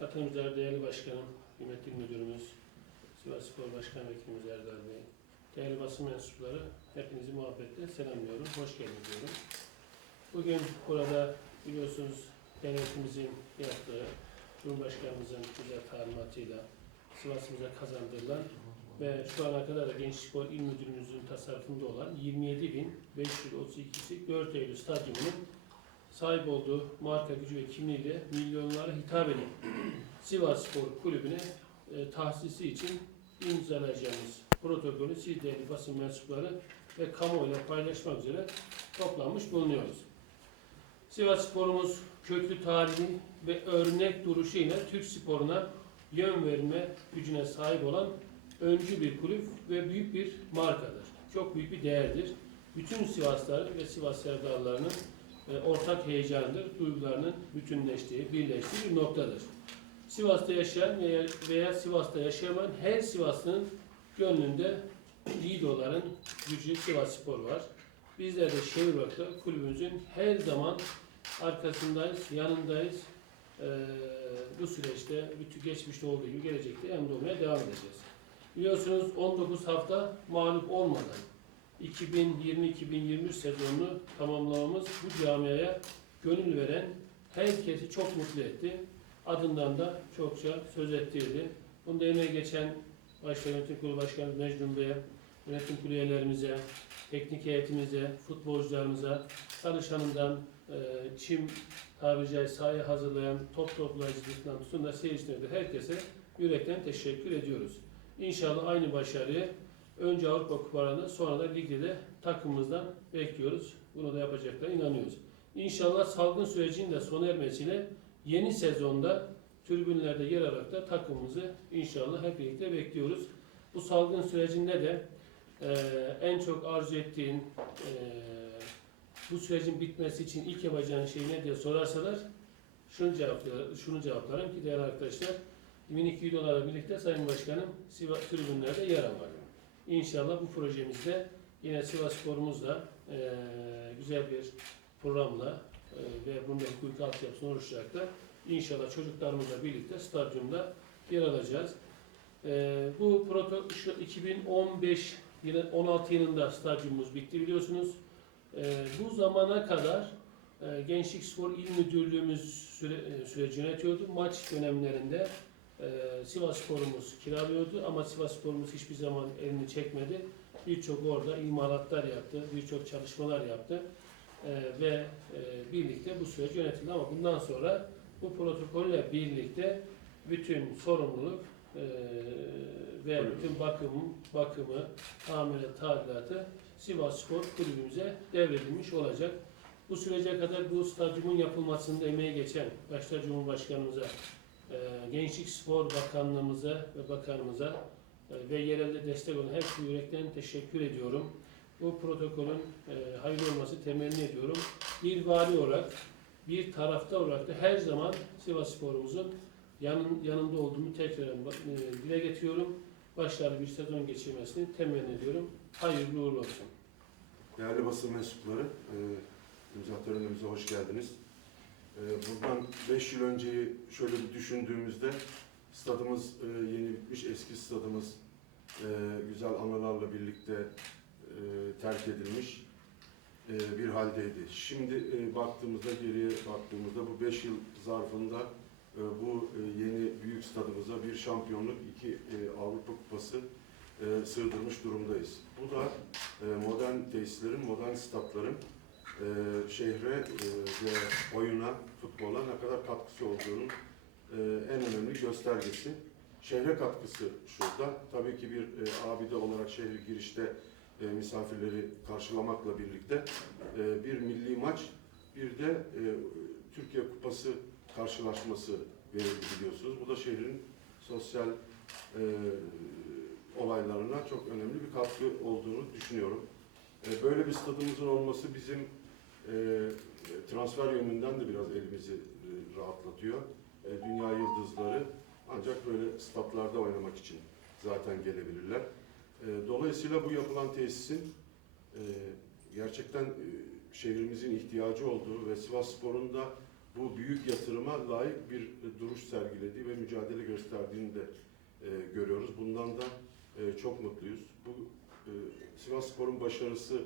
Katılımcılar, değerli başkanım, kıymetli müdürümüz, Sivas Spor Başkan Vekilimiz Erdal Bey, değerli basın mensupları, hepinizi muhabbetle selamlıyorum, hoş geldiniz diyorum. Bugün burada biliyorsunuz denetimimizin yaptığı, Cumhurbaşkanımızın güzel talimatıyla Sivas'ımıza kazandırılan ve şu ana kadar da Gençlik Spor İl Müdürümüzün tasarrufunda olan 27.532'si 4 Eylül Stadyumu'nun sahip olduğu marka gücü ve kimliğiyle milyonlara hitap eden Sivas Spor Kulübü'ne e, tahsisi için imzalayacağımız protokolü siz değerli basın mensupları ve kamuoyuyla paylaşmak üzere toplanmış bulunuyoruz. Sivas Spor'umuz köklü tarihi ve örnek duruşuyla Türk sporuna yön verme gücüne sahip olan öncü bir kulüp ve büyük bir markadır. Çok büyük bir değerdir. Bütün Sivasların ve Sivas sevdalılarının e, ortak heyecanıdır. Duygularının bütünleştiği, birleştiği bir noktadır. Sivas'ta yaşayan veya, Sivas'ta yaşamayan her Sivaslı'nın gönlünde Lidoların gücü Sivas Spor var. Bizler de şehir olarak kulübümüzün her zaman arkasındayız, yanındayız. Ee, bu süreçte bütün geçmişte olduğu gibi gelecekte olmaya devam edeceğiz. Biliyorsunuz 19 hafta mağlup olmadan 2020-2023 sezonunu tamamlamamız bu camiaya gönül veren herkesi çok mutlu etti. Adından da çokça söz ettirdi. Bunda emeği geçen başta yönetim kurulu başkanı Mecnun Bey'e, yönetim kurulu üyelerimize, teknik heyetimize, futbolcularımıza, çalışanından e, çim tabiri caizse sahaya hazırlayan top toplayıcısından tutun da seyircilerine de herkese yürekten teşekkür ediyoruz. İnşallah aynı başarıyı önce Avrupa Kupalarında sonra da ligde de takımımızdan bekliyoruz. Bunu da yapacaklarına inanıyoruz. İnşallah salgın sürecinin de sona ermesiyle yeni sezonda tribünlerde yer alarak da takımımızı inşallah hep birlikte bekliyoruz. Bu salgın sürecinde de e, en çok arzu ettiğin e, bu sürecin bitmesi için ilk yapacağın şey ne diye sorarsalar şunu cevaplarım, şunu cevaplarım ki değerli arkadaşlar 2002 videolarla birlikte Sayın Başkanım Sivas tribünlerde yer almak. İnşallah bu projemizde yine Sivas Spor'umuzla e, güzel bir programla e, ve bunun da hukuki altyapısını oluşturarak da inşallah çocuklarımızla birlikte stadyumda yer alacağız. E, bu proto şu 2015 yılı 16 yılında stadyumumuz bitti biliyorsunuz. E, bu zamana kadar e, Gençlik Spor İl Müdürlüğümüz süre, e, süreci yönetiyordu. Maç dönemlerinde e, Sivas Spor'umuz kiralıyordu ama Sivas Spor'umuz hiçbir zaman elini çekmedi. Birçok orada imalatlar yaptı, birçok çalışmalar yaptı E, ve e, birlikte bu süreç yönetildi ama bundan sonra bu protokolle birlikte bütün sorumluluk e, ve bütün bakım, bakımı, tamiri, tadilatı Sivas Spor Kulübümüze devredilmiş olacak. Bu sürece kadar bu stadyumun yapılmasında emeği geçen başta Cumhurbaşkanımıza, Gençlik Spor Bakanlığımıza ve Bakanımıza e, ve yerelde destek olan hepsi yürekten teşekkür ediyorum. Bu protokolün e, hayırlı olması temenni ediyorum. Bir vali olarak, bir tarafta olarak da her zaman Sivas Spor'umuzun yanın, yanında olduğumu tekrar e, dile getiriyorum. Başarılı bir sezon geçirmesini temenni ediyorum. Hayırlı uğurlu olsun. Değerli basın mensupları, e, imza törenimize hoş geldiniz. E, buradan 5 yıl önceyi şöyle bir düşündüğümüzde stadımız e, yeni bitmiş, eski stadımız e, güzel anılarla birlikte e, terk edilmiş e, bir haldeydi. Şimdi e, baktığımızda, geriye baktığımızda bu 5 yıl zarfında e, bu e, yeni büyük stadımıza bir şampiyonluk, iki e, Avrupa Kupası e, sığdırmış durumdayız. Bu da e, modern tesislerin, modern statların e, şehre e, ve oyuna, futbola ne kadar katkısı olduğunun e, en önemli göstergesi. Şehre katkısı şurada. Tabii ki bir e, abide olarak şehre girişte e, misafirleri karşılamakla birlikte bir milli maç, bir de Türkiye Kupası karşılaşması verildi biliyorsunuz. Bu da şehrin sosyal olaylarına çok önemli bir katkı olduğunu düşünüyorum. Böyle bir stadımızın olması bizim transfer yönünden de biraz elimizi e, rahatlatıyor. E, Dünya yıldızları ancak böyle statlarda oynamak için zaten gelebilirler. E, Dolayısıyla bu yapılan tesisin gerçekten şehrimizin ihtiyacı olduğu ve Sivas Spor'un da bu büyük yatırıma layık bir duruş sergilediği ve mücadele gösterdiğini de e, görüyoruz. Bundan da e, çok mutluyuz. Bu e, Sivas Spor'un başarısı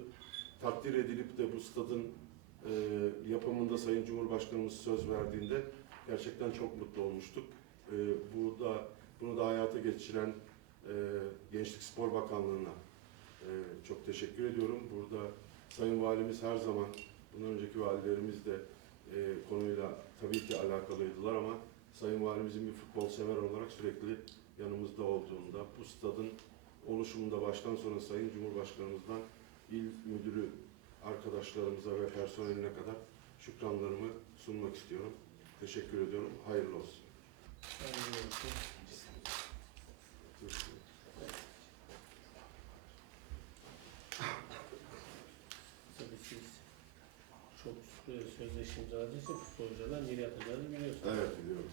takdir edilip de bu stadın e, yapımında Sayın Cumhurbaşkanımız söz verdiğinde gerçekten çok mutlu olmuştuk. E, burada bunu da hayata geçiren e, Gençlik Spor Bakanlığı'na e, çok teşekkür ediyorum. Burada Sayın Valimiz her zaman, bundan önceki valilerimiz de e, konuyla tabii ki alakalıydılar ama Sayın Valimizin bir futbol sever olarak sürekli yanımızda olduğunda, bu stadın oluşumunda baştan sona Sayın Cumhurbaşkanımızdan il müdürü arkadaşlarımıza ve personeline kadar şükranlarımı sunmak istiyorum. Teşekkür ediyorum. Hayırlı olsun. Hayırlı olsun. Tabii siz çok e, sözleşme imzaladığı için futbolculardan yeri atacağını biliyorsunuz. Evet biliyorum.